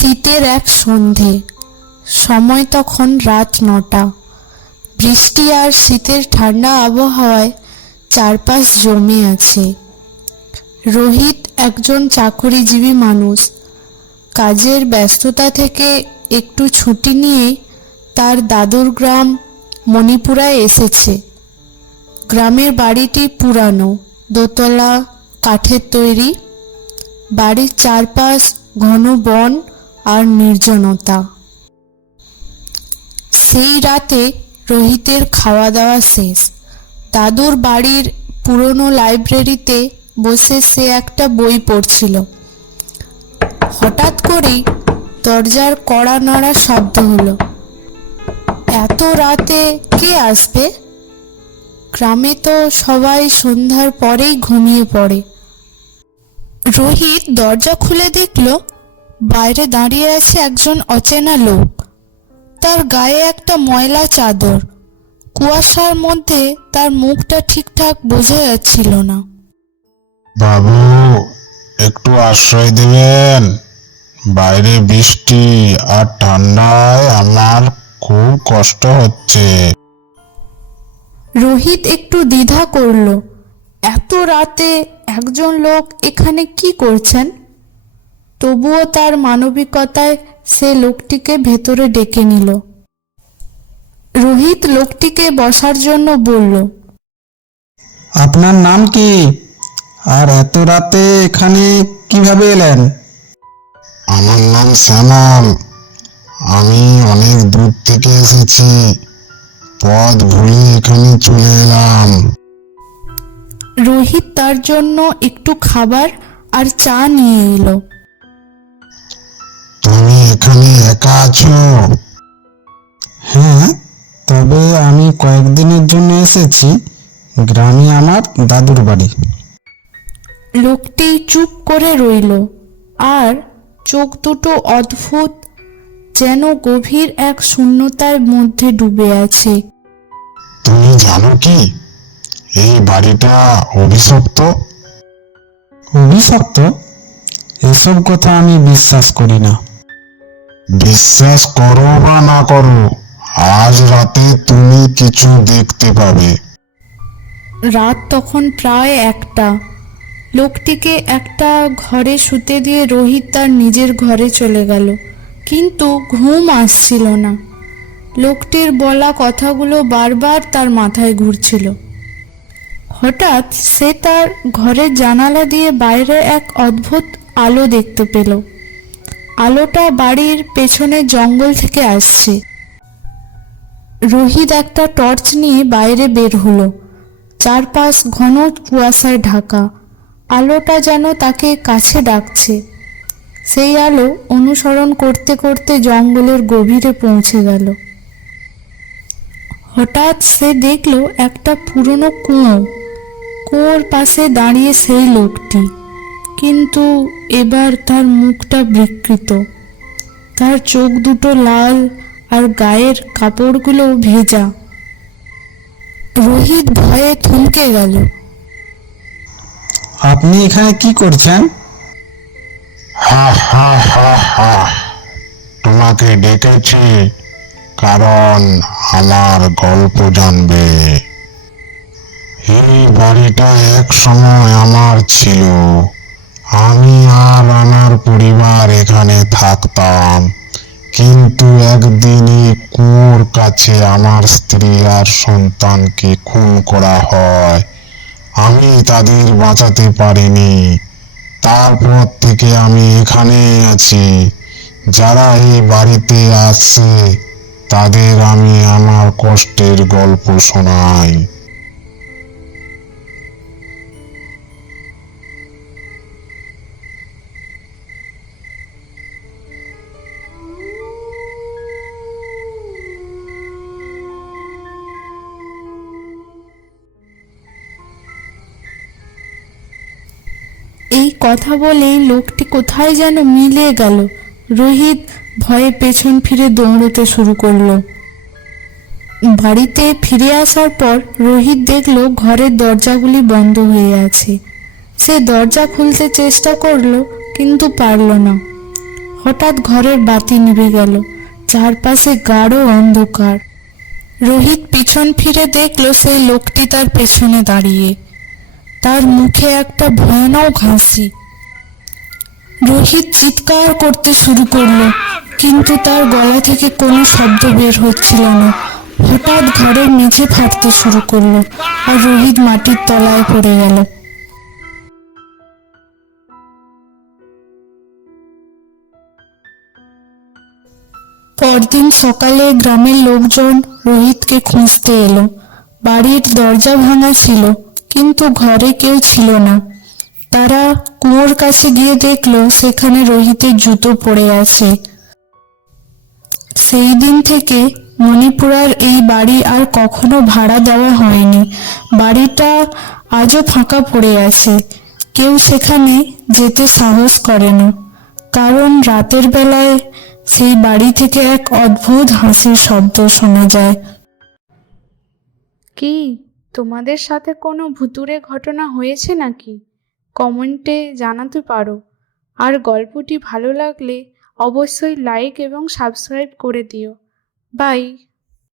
শীতের এক সন্ধে, সময় তখন রাত ৯টা। বৃষ্টি আর শীতের ঠান্ডা আবহাওয়ায় চারপাশ জমে আছে। রোহিত একজন চাকরিজীবী মানুষ। কাজের ব্যস্ততা থেকে একটু ছুটি নিয়ে তার দাদুর গ্রাম মণিপুরায় এসেছে। গ্রামের বাড়িটি পুরানো, দোতলা, কাঠের তৈরি। বাড়ির চারপাশ ঘন বন আর নির্জনতা। সেই রাতে রোহিতের খাওয়া দাওয়া শেষ। দাদুর বাড়ির পুরনো লাইব্রেরিতে বসে সে একটা বই পড়ছিল। হঠাৎ করেই দরজার কড়া নাড়ার শব্দ হলো। এত রাতে কে আসবে? গ্রামে তো সবাই সন্ধ্যার পরেই ঘুমিয়ে পড়ে। রোহিত দরজা খুলে দেখল বাইরে দাঁড়িয়ে আছে একজন অচেনা লোক। তার গায়ে একটা ময়লা চাদর। কুয়াশার মধ্যে তার মুখটা ঠিকঠাক বোঝা যাচ্ছিল না। বাবু, একটু আশ্রয় দেবেন? বাইরে বৃষ্টি আর ঠান্ডায় আমার খুব কষ্ট হচ্ছে। রোহিত একটু দ্বিধা করল। এত রাতে একজন লোক এখানে কি করছেন? তবুও তার মানবিকতায় সে লোকটিকে ভেতরে ডেকে নিল। রোহিত লোকটিকে বসার জন্য বলল, আপনার নাম কি? আর এত রাতে এখানে কিভাবে এলেন? আমার নাম শ্যামল। আমি অনেক দূর থেকে এসেছি। পথ ভুলে এখানে চলে এলাম। রোহিত তার জন্য একটু খাবার আর চা নিয়ে এলো। তুমি এখানে একা আছো? হ্যাঁ, তবে আমি কয়েকদিনের জন্য এসেছি। গ্রামে আমার দাদুর বাড়ি। লোকটি চুপ করে রইল, আর চোখ দুটো অদ্ভুত, যেন গভীর এক শূন্যতার মধ্যে ডুবে আছে। তুমি জানো কি এই বাড়িটা অভিশপ্ত? অভিশপ্ত? এসব কথা আমি বিশ্বাস করি না। বিশ্বাস করো বা না করো, আজ রাতে তুমি কিছু দেখতে পাবে। রাত তখন প্রায় ১টা। লোকটিকে একটা ঘরে শুতে দিয়ে রোহিত তার নিজের ঘরে চলে গেল, কিন্তু ঘুম আসছিল না। লোকটির বলা কথাগুলো বারবার তার মাথায় ঘুরছিল। হঠাৎ সে তার ঘরের জানালা দিয়ে বাইরে এক অদ্ভুত আলো দেখতে পেল। আলোটা বাড়ির পেছনে জঙ্গল থেকে আসছে। রোহিত একটা টর্চ নিয়ে বাইরে বের হলো। চারপাশ ঘন কুয়াশায় ঢাকা। আলোটা যেন তাকে কাছে ডাকছে। সেই আলো অনুসরণ করতে করতে জঙ্গলের গভীরে পৌঁছে গেল। হঠাৎ সে দেখল একটা পুরনো কুয়ো। কুয়োর পাশে দাঁড়িয়ে সেই লোকটি, কিন্তু এবার তার মুখটা বিকৃত। তার চোখ দুটো লাল আর গায়ের কাপড়গুলো ভেজা। রোহিত ভয়ে থমকে গেল। আপনি এখানে কি করছেন? হা হা হা হা, তোমাকে ডেকেছি কারণ আমার গল্প জানবে। এই বাড়িটা এক সময় আমার ছিল। আমি আর আমার পরিবার এখানে থাকতাম, কিন্তু একদিনই কুয়োর কাছে আমার স্ত্রী আর সন্তানকে খুন করা হয়। আমি তাদের বাঁচাতে পারিনি। তারপর থেকে আমি এখানেই আছি। যারা এই বাড়িতে আসে তাদের আমি আমার কষ্টের গল্প শোনাই। এই কথা বলেই লোকটি কোথায় যেন মিলিয়ে গেল। রোহিত ভয়ে পেছন ফিরে দৌড়তে শুরু করলো। বাড়িতে ফিরে আসার পর রোহিত দেখল ঘরের দরজাগুলি বন্ধ হয়ে আছে। সে দরজা খুলতে চেষ্টা করলো, কিন্তু পারল না। হঠাৎ ঘরের বাতি নিভে গেল, চারপাশে গাঢ় অন্ধকার। রোহিত পিছন ফিরে দেখল সেই লোকটি তার পেছনে দাঁড়িয়ে, তার মুখে একটা ভয়ানক হাসি। রোহিত চিৎকার করতে শুরু করলো, কিন্তু তার গলা থেকে কোনো শব্দ বের হচ্ছিল না। হঠাৎ ঘরের মেঝে ফাটতে শুরু করলো, আর রোহিত মাটির তলায় পড়ে গেল। পরদিন সকালে গ্রামের লোকজন রোহিতকে খুঁজতে এলো। বাড়ির দরজা ভাঙা ছিল, কিন্তু ঘরে কেউ ছিল না। তারা কুয়োর কাছে গিয়ে দেখলো সেখানে রোহিতের জুতো পড়ে আছে। সেই দিন থেকে মণিপুরার এই বাড়ি আর কখনো ভাড়া দেওয়া হয়নি। বাড়িটা আজও ফাঁকা পড়ে আছে, কেউ সেখানে যেতে সাহস করে না, কারণ রাতের বেলায় সেই বাড়ি থেকে এক অদ্ভুত হাসির শব্দ শোনা যায়। কি তোমাদের সাথে কোনো ভুতুড়ে ঘটনা হয়েছে নাকি? কমেন্টে জানাতে পারো। আর গল্পটি ভালো লাগলে অবশ্যই লাইক এবং সাবস্ক্রাইব করে দিও। বাই।